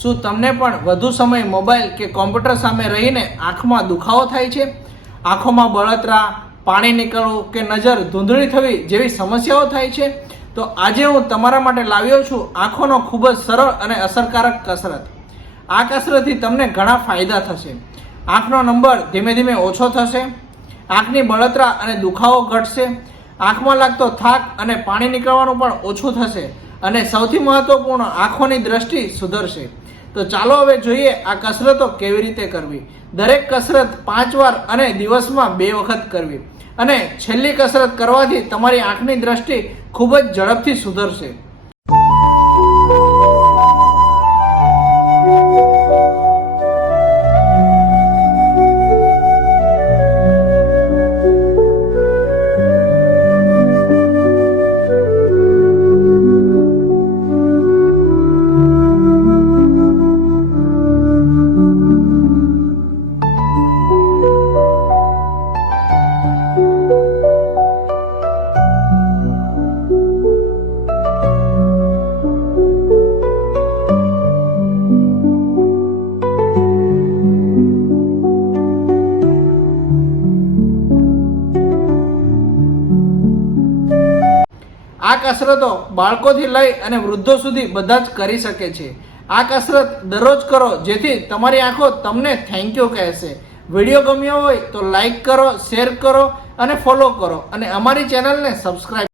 શું તમને પણ વધુ સમય મોબાઈલ કે કોમ્પ્યુટર સામે રહીને આંખમાં દુખાવો થાય છે? આંખોમાં બળતરા, પાણી નીકળવું કે નજર ધૂંધળી થવી જેવી સમસ્યાઓ થાય છે? તો આજે હું તમારા માટે લાવ્યો છું આંખોનો ખૂબ જ સરળ અને અસરકારક કસરત. આ કસરતથી તમને ઘણા ફાયદા થશે. આંખનો નંબર ધીમે ધીમે ઓછો થશે, આંખની બળતરા અને દુખાવો ઘટશે, આંખમાં લાગતો થાક અને પાણી નીકળવાનું પણ ઓછું થશે અને સૌથી મહત્વપૂર્ણ આંખોની દ્રષ્ટિ સુધરશે. તો ચાલો હવે જોઈએ આ કસરતો કેવી રીતે કરવી. દરેક કસરત 5 વાર અને દિવસમાં 2 વખત કરવી અને છેલ્લી કસરત કરવાથી તમારી આંખની દ્રષ્ટિ ખૂબ જ ઝડપથી સુધરશે. આ કસરતો બાળકોથી લઈ અને વૃદ્ધો સુધી બધા જ કરી શકે છે. આ કસરત દરરોજ કરો જેથી તમારી આંખો તમને થેન્ક યુ કહેશે. વિડીયો ગમ્યો હોય તો લાઈક કરો, શેર કરો અને ફોલો કરો અને અમારી ચેનલને સબસ્ક્રાઈબ